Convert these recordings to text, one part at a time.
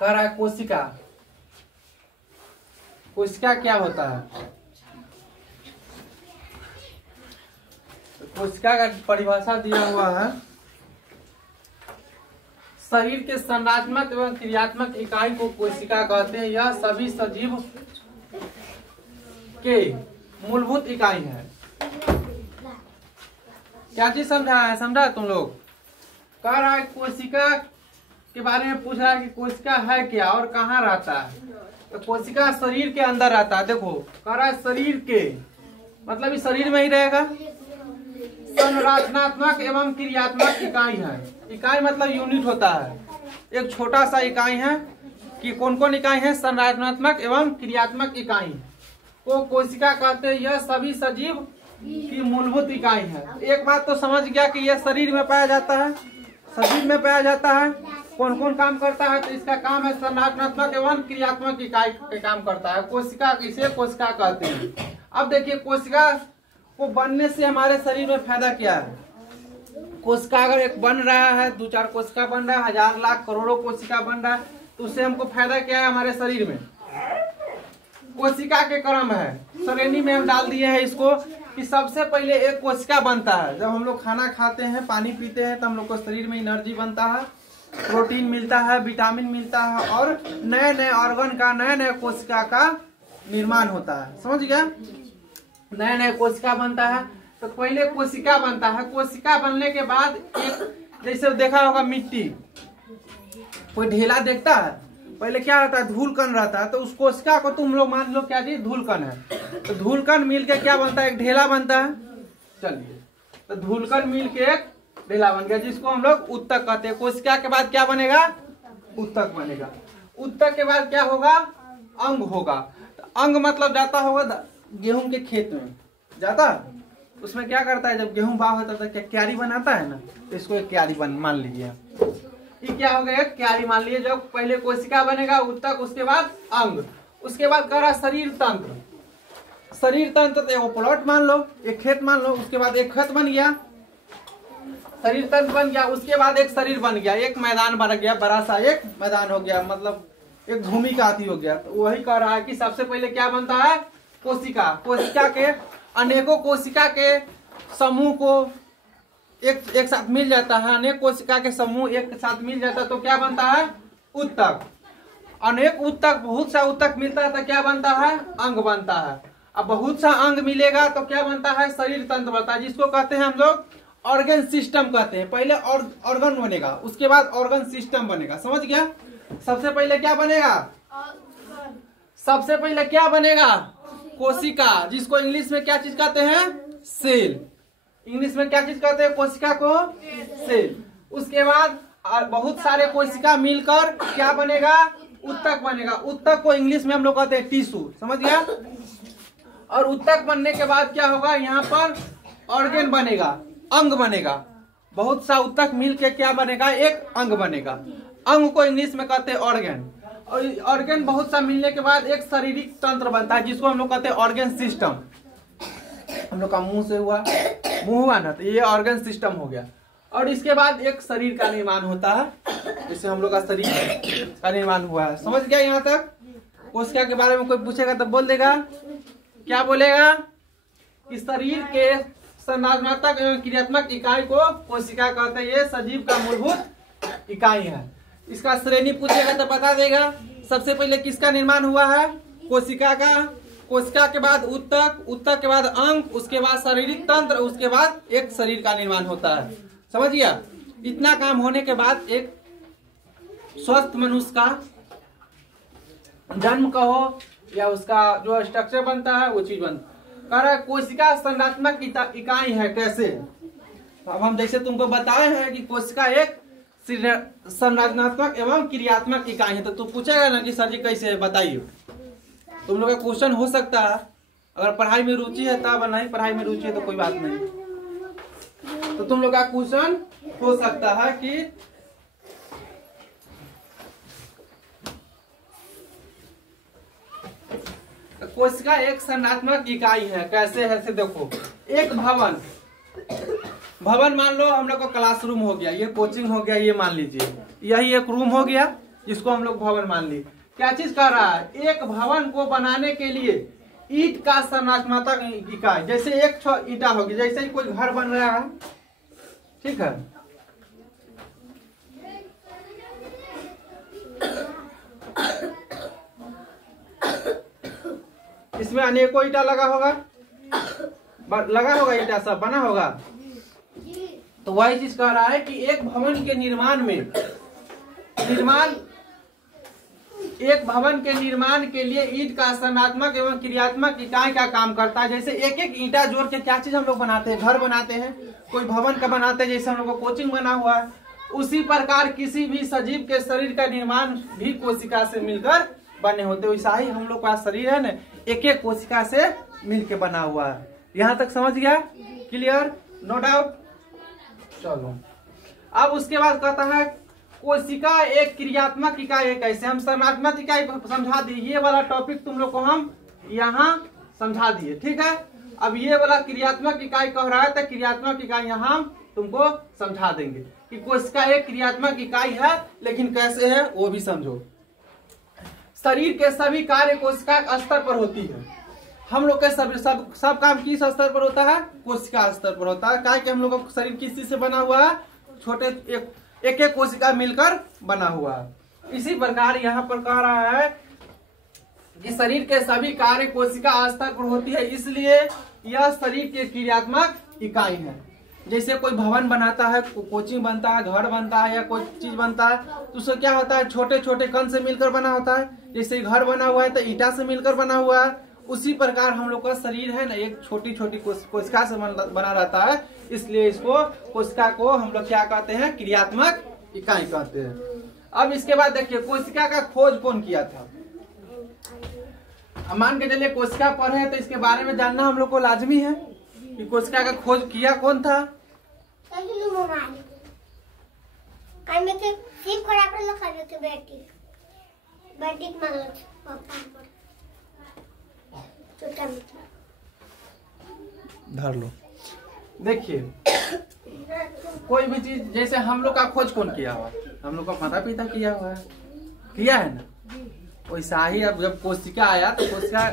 कह रहा है कोशिका। कोशिका क्या होता है? कोशिका का परिभाषा दिया हुआ है, शरीर के संरचनात्मक एवं क्रियात्मक इकाई को कोशिका कहते हैं। यह सभी सजीव के मूलभूत इकाई है। क्या चीज समझा है? समझा तुम लोग? कह रहा है कोशिका के बारे में पूछ रहा है कि कोशिका है क्या और कहाँ रहता है। तो कोशिका शरीर के अंदर रहता है। देखो कह रहा है शरीर के, मतलब इस शरीर में ही रहेगा। संरचनात्मक एवं क्रियात्मक इकाई है। इकाई मतलब यूनिट होता है, एक छोटा सा इकाई है। कि कौन कौन इकाई है? संरचनात्मक एवं क्रियात्मक इकाई को कोशिका कहते हैं। यह सभी सजीव की मूलभूत इकाई है। एक बात तो समझ गया कि यह शरीर में पाया जाता है, शरीर में पाया जाता है। कौन कौन काम करता है? तो इसका काम है संरचनात्मक एवं क्रियात्मक इकाई के काम करता है। कोशिका, इसे कोशिका कहते हैं। अब देखिए कोशिका को बनने से हमारे शरीर में फायदा क्या है? कोशिका अगर एक बन रहा है, 2-4 कोशिका बन रहा है, 1000 लाख करोड़ों कोशिका बन रहा है, तो उससे हमको फायदा क्या है हमारे शरीर में? कोशिका के क्रम है, श्रेणी में हम डाल दिए हैं इसको कि सबसे पहले एक कोशिका बनता है। जब हम लोग खाना खाते हैं, पानी पीते हैं, तो हम लोग को शरीर में एनर्जी बनता है, प्रोटीन मिलता है, विटामिन मिलता है और नए नए ऑर्गन का, नए नए कोशिका का निर्माण होता है। समझ गया? नए नए कोशिका बनता है। तो पहले कोशिका बनता है। कोशिका बनने के बाद एक, जैसे देखा होगा मिट्टी, कोई ढेला देखता है, पहले क्या होता है? धूल कण रहता है। तो उस कोशिका को तुम लोग मान लो क्या चीज? धूल कण है। तो धूल कण मिल के क्या बनता है? एक ढेला बनता है। चलिए, तो धूल कण मिल के एक ढेला बन गया, जिसको हम लोग उत्तक कहते हैं। कोशिका के बाद क्या बनेगा? उत्तक बनेगा। उत्तक के बाद क्या होगा? अंग होगा। तो अंग मतलब जाता होगा गेहूं के खेत में जाता, उसमें क्या करता है? जब गेहूं बाव होता है तो क्यारी बनाता है ना, तो इसको एक क्यारी मान लीजिए। ये क्या हो गया? एक क्यारी मान लीजिए। जो पहले कोशिका बनेगा, उत्तक, उसके बाद अंग, उसके बाद कह रहा शरीर तंत्र। शरीर तंत्र तो एक प्लॉट मान लो, एक खेत मान लो, उसके बाद एक खेत बन गया, शरीर तंत्र बन गया। उसके बाद एक शरीर बन गया, एक मैदान बन गया, बड़ा सा एक मैदान हो गया, मतलब एक भूमि का आती हो गया। तो वही कह रहा है कि सबसे पहले क्या बनता है? कोशिका। कोशिका के अनेकों कोशिका के समूह को एक साथ मिल जाता है। अनेक कोशिका के समूह एक साथ मिल जाता है तो क्या बनता है? उत्तक। अनेक उत्तक, बहुत सा उत्तक मिलता है तो क्या बनता है? अंग बनता है। अब बहुत सा अंग मिलेगा तो क्या बनता है? शरीर तंत्र बनता है, जिसको कहते हैं हम लोग ऑर्गन सिस्टम कहते हैं। पहले ऑर्गन बनेगा, उसके बाद ऑर्गन सिस्टम बनेगा। समझ गया? सबसे पहले क्या बनेगा? सबसे पहले क्या बनेगा? कोशिका, जिसको इंग्लिश में क्या चीज कहते हैं? सेल। इंग्लिश में क्या चीज कहते हैं? कोशिका को सेल। उसके बाद बहुत सारे कोशिका मिलकर क्या बनेगा? उत्तक बनेगा। उत्तक को इंग्लिश में हम लोग कहते हैं टिश्यू। समझ गया? और उत्तक बनने के बाद क्या होगा? यहाँ पर ऑर्गन बनेगा, अंग बनेगा। बहुत सा उत्तक मिल के क्या बनेगा? एक अंग बनेगा। अंग को इंग्लिश में कहते हैं ऑर्गन। और ऑर्गन बहुत सा मिलने के बाद एक शारीरिक तंत्र बनता है, जिसको हम लोग कहते हैं ऑर्गन सिस्टम। हम लोग का मुंह से हुआ, मुंह हुआ ना, तो ये ऑर्गन सिस्टम हो गया। और इसके बाद एक शरीर का निर्माण होता है, जिससे हम लोग का शरीर का निर्माण हुआ है। समझ गया? यहाँ तक कोशिका के बारे में कोई पूछेगा तो बोल देगा, क्या बोलेगा? कि शरीर के संरचनात्मक एवं क्रियात्मक इकाई को कोशिका कहते हैं। ये सजीव का मूलभूत इकाई है। इसका श्रेणी पूछेगा तो बता देगा। सबसे पहले किसका निर्माण हुआ है? कोशिका का। कोशिका के बाद उत्तक, उत्तक के बाद अंग, उसके बाद शारीरिक तंत्र, उसके बाद एक शरीर का निर्माण होता है। समझ गया? इतना काम होने के बाद एक स्वस्थ मनुष्य का जन्म कहो या उसका जो स्ट्रक्चर बनता है वो चीज बनता है। कह रहा है कोशिका संरचनात्मक इकाई है। कैसे? अब हम जैसे तुमको बताए हैं कि कोशिका एक संरचनात्मक एवं क्रियात्मक इकाई है। तो तू पूछेगा ना कि सर जी कैसे? बताइए। तुम लोग का क्वेश्चन हो सकता है, अगर पढ़ाई में रुचि है तब, नहीं पढ़ाई में रुचि है तो कोई बात नहीं। तो तुम लोग का क्वेश्चन हो सकता है कि कोशिका एक संरचनात्मक इकाई है। कैसे है से देखो, एक भवन मान लो हम लोग का क्लासरूम हो गया, ये कोचिंग हो गया, ये मान लीजिए यही एक रूम हो गया, जिसको हम लोग भवन मान ली। क्या चीज कर रहा है, एक भवन को बनाने के लिए ईंट का संरचनात्मक इकाई, जैसे एक ईंटा होगी, जैसे ही कोई घर बन रहा है, ठीक है, इसमें अनेकों ईंटा लगा होगा ईंटा सब बना होगा। तो वही चीज कह रहा है कि एक भवन के निर्माण के लिए ईंट का संरचनात्मक एवं क्रियात्मक इकाई का काम करता है। जैसे एक एक ईंटा जोड़ के क्या चीज हम लोग बनाते हैं, घर बनाते हैं, कोई भवन का बनाते हैं, जैसे हम लोग को कोचिंग बना हुआ है। उसी प्रकार किसी भी सजीव के शरीर का निर्माण भी कोशिका से मिलकर बने होते हैं। वैसा ही हम लोग का शरीर है ना, एक एक कोशिका से मिलके बना हुआ है। यहाँ तक समझ गया? क्लियर? No doubt? चलो अब उसके बाद कहता है कोशिका एक क्रियात्मक इकाई है। कैसे? हम संरचनात्मक इकाई समझा दिए, ये वाला टॉपिक तुम लोग को हम यहाँ समझा दिए, ठीक है। अब ये वाला क्रियात्मक इकाई कह रहा है, तो क्रियात्मक इकाई यहाँ हम तुमको समझा देंगे कि कोशिका एक क्रियात्मक इकाई है, लेकिन कैसे है वो भी समझो। शरीर के सभी कार्य कोशिका के स्तर पर होती है। हम लोग के सब काम किस स्तर पर होता है? कोशिका स्तर पर होता है। क्या कि हम लोग का शरीर किस चीज से बना हुआ है? छोटे एक एक कोशिका मिलकर बना हुआ है। इसी प्रकार यहाँ पर कह रहा है कि शरीर के सभी कार्य कोशिका स्तर पर होती है, इसलिए यह शरीर की क्रियात्मक इकाई है। जैसे कोई भवन बनाता है, कोचिंग बनता है, घर बनता है या कोई चीज बनता है, तो उससे क्या होता है? छोटे छोटे कण से मिलकर बना होता है। जैसे घर बना हुआ है तो ईंटा से मिलकर बना हुआ है। उसी प्रकार हम लोग का शरीर है ना, एक छोटी छोटी कोशिका से बना रहता है, इसलिए इसको कोशिका को हम लोग क्या कहते हैं? क्रियात्मक इकाई कहते हैं। अब इसके बाद देखिए कोशिका का खोज कौन किया था। मान के चलिए कोशिका पढ़े तो इसके बारे में जानना हम लोग को लाजमी है कि कोशिका का खोज किया कौन था। धर लो। देखिए कोई भी चीज, जैसे हम लोग का खोज कौन किया हुआ? हम लोग का माता पिता किया हुआ है, किया है ना। वैसा ही अब जब कोशिका आया तो कोशिका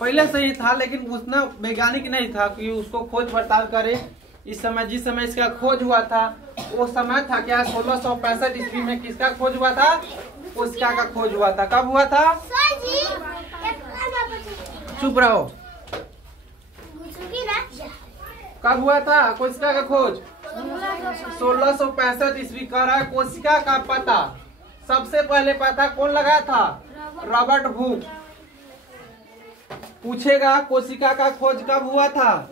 पहले से ही था, लेकिन उतना वैज्ञानिक नहीं था कि उसको खोज पड़ताल करे। इस समय जिस समय इसका खोज हुआ था वो समय था क्या? 1665 ईस्वी में किसका खोज हुआ था? कोशिका का खोज हुआ था। कब हुआ था? चुप रहो। कब हुआ था कोशिका का खोज? 1665 ईस्वी। कर रहा है कोशिका का पता सबसे पहले पता कौन लगाया था? Robert Hooke. पूछेगा कोशिका का खोज कब हुआ था?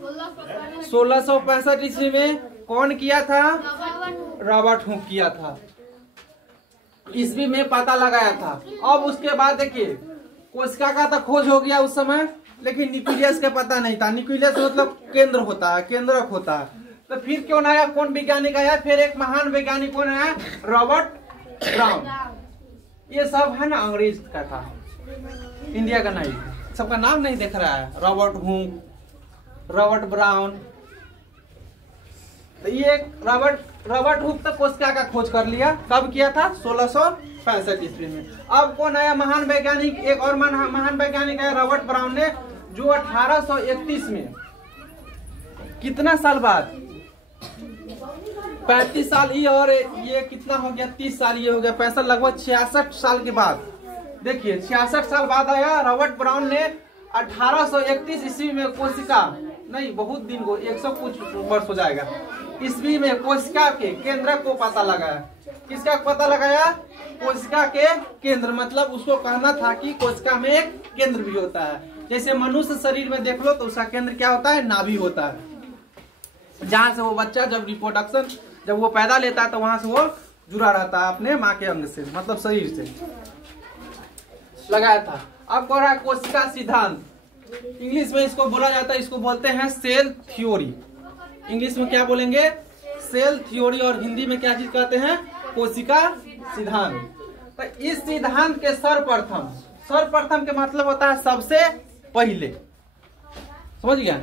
1665 ईस्वी में। कौन किया था? रॉबर्ट हुक किया था। ईस्वी में पता लगाया था। अब उसके बाद देखिए कोशिका का तो खोज हो गया उस समय, लेकिन न्यूक्लियस का पता नहीं था। न्यूक्लियस मतलब केंद्र होता है, केंद्रक होता है। तो फिर क्यों आया? कौन वैज्ञानिक आया? फिर एक महान वैज्ञानिक कौन आया? Robert brown. ये सब है ना अंग्रेज का था, इंडिया का नहीं। सबका नाम नहीं देख रहा है? Robert Hooke, Robert brown. तो ये रॉबर्ट हुक तो कोशिका का खोज कर लिया। कब किया था? 1665 ईस्वी में। अब कौन आया महान वैज्ञानिक? एक और महान वैज्ञानिक आया रॉबर्ट ब्राउन ने, जो 1831 में, कितना साल बाद? 35 साल। ये और ये कितना हो गया? 30 साल ये हो गया, 65, लगभग 66 साल के बाद। देखिए 66 साल बाद आया रॉबर्ट ब्राउन ने 1831 ईस्वी में कोशिका, नहीं बहुत दिन को 100 कुछ वर्ष हो जाएगा, ईस्वी में कोशिका के केंद्र को पता लगाया। किसका पता लगाया? कोशिका के केंद्र। मतलब उसको कहना था कि कोशिका में एक केंद्र भी होता है। जैसे मनुष्य शरीर में देख लो तो उसका केंद्र क्या होता है? नाभि होता है, जहाँ से वो बच्चा जब रिप्रोडक्शन, जब वो पैदा लेता है तो वहां से वो जुड़ा रहता है अपने माँ के अंग से, मतलब शरीर से लगाया था। अब कह रहा है कोशिका सिद्धांत। इंग्लिश में इसको बोला जाता है, इसको बोलते हैं सेल थ्योरी। इंग्लिश में क्या बोलेंगे? Cell theory. और हिंदी में क्या चीज कहते हैं? कोशिका सिद्धांत। तो इस सिद्धांत के सर्वप्रथम के मतलब होता है सबसे पहले। समझ गया?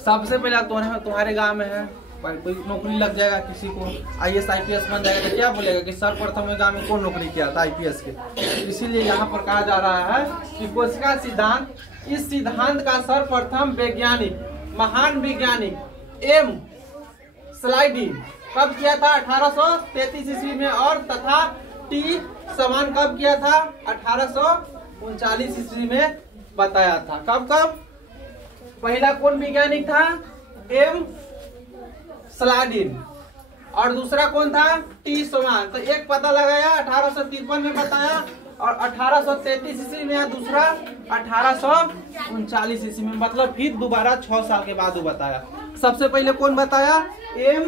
सबसे पहले तुम्हारे गांव में है, कोई नौकरी लग जाएगा, किसी को IAS IPS बन जाएगा तो क्या बोलेगा कि सर्वप्रथम गांव में कौन नौकरी किया था IPS के। इसीलिए यहाँ पर कहा जा रहा है कि कोशिका सिद्धांत, इस सिद्धांत का सर्वप्रथम वैज्ञानिक, महान वैज्ञानिक एम स्लाइडिन कब किया था? 1833 ईस्वी में। और तथा टी समान कब किया था? 1839 ईस्वी में बताया था। कब पहला कौन वैज्ञानिक था? एम स्लाइडिन। और दूसरा कौन था? टी समान। तो एक पता लगाया 1853 में बताया और 1833 ईस्वी में, या दूसरा 1839 ईस्वी में, मतलब फिर दोबारा 6 साल के बाद वो बताया। सबसे पहले कौन बताया? एम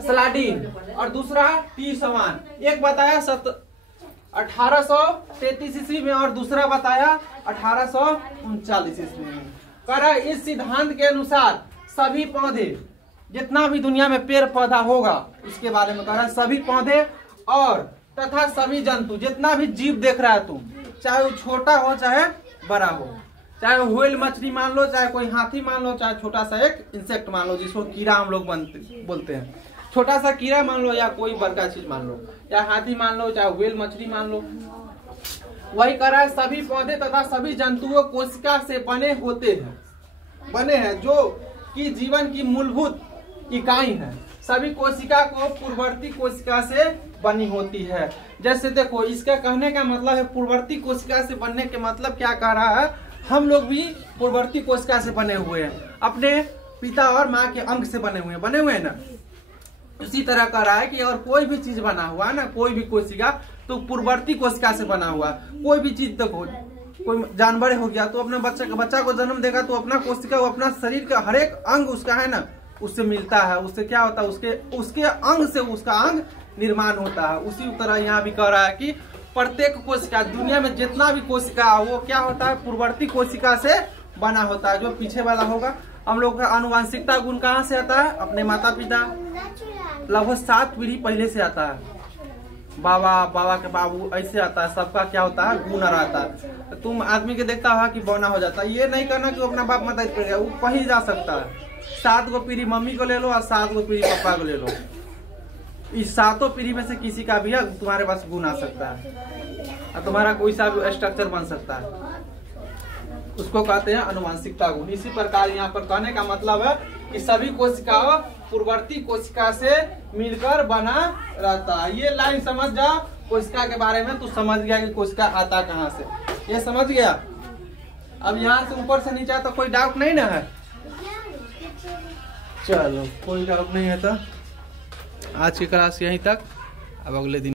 स्लाइडिन। और दूसरा टी समान। एक बताया 1833 ईस्वी में और दूसरा बताया 1839 ईस्वी में। कह रहा है इस सिद्धांत के अनुसार सभी पौधे, जितना भी दुनिया में पेड़ पौधा होगा उसके बारे में कह रहा है, सभी पौधे और तथा सभी जंतु, जितना भी जीव देख रहा है तुम, चाहे वो छोटा हो चाहे बड़ा हो, चाहे वो व्हेल मछली मान लो, चाहे कोई हाथी मान लो, चाहे छोटा सा एक इंसेक्ट मान लो जिसको कीड़ा हम लोग बोलते हैं, छोटा सा कीड़ा मान लो या कोई बड़का चीज मान लो, या हाथी मान लो, चाहे व्हेल मछली मान लो। वही कह रहा है सभी पौधे तथा सभी जंतुओं कोशिका से बने हैं, जो कि जीवन की मूलभूत इकाई है। सभी कोशिका को पूर्ववर्ती कोशिका से बनी होती है। जैसे देखो, इसका कहने का मतलब है पूर्ववर्ती कोशिका से बनने के मतलब क्या कह रहा है? हम लोग भी पूर्ववर्ती कोशिका से बने हुए हैं, अपने पिता और माँ के अंग से बने हुए हैं ना। उसी तरह कह रहा है कि अगर कोई भी चीज बना हुआ है ना, कोई भी कोशिका, तो पूर्ववर्ती कोशिका से बना हुआ। कोई भी चीज देखो, कोई जानवर हो गया तो अपना बच्चा को जन्म देगा तो अपना कोशिका, वो अपना शरीर का हर एक अंग उसका है ना, उससे मिलता है, उससे क्या होता है, उसके अंग से उसका अंग निर्माण होता है। उसी तरह यहाँ भी कह रहा है कि प्रत्येक कोशिका, दुनिया में जितना भी कोशिका वो क्या होता है? पूर्ववर्ती कोशिका से बना होता है। जो पीछे वाला होगा, हम लोग का आनुवंशिकता गुण कहाँ से आता है? अपने माता पिता, लगभग 7 पीढ़ी पहले से आता है। बाबा के बाबू, ऐसे आता है। सबका क्या होता है? गुण रहता है। तुम आदमी के देखता हुआ कि बौना हो जाता है। ये नहीं करना कि वो अपना बाप माता करेगा, वो कहीं जा सकता है। 7 गो पीढ़ी मम्मी को ले लो और 7 गो पीढ़ी पापा को ले लो, इस 7 पीढ़ी में से किसी का भी तुम्हारे पास गुण आ सकता है और तुम्हारा कोई सा भी स्ट्रक्चर बन सकता है। उसको कहते हैं अनुवांशिकता गुण। इसी प्रकार यहाँ पर कहने का मतलब है कि सभी कोशिकाओं पूर्ववर्ती कोशिका से मिलकर बना रहता है। ये लाइन समझ जाओ कोशिका के बारे में, तू समझ गया कि कोशिका आता कहाँ से, ये समझ गया। अब यहाँ से ऊपर से नीचे तो कोई डाउट नहीं ना है? चलो, कोई डाउट नहीं है तो आज की क्लास यहीं तक। अब अगले दिन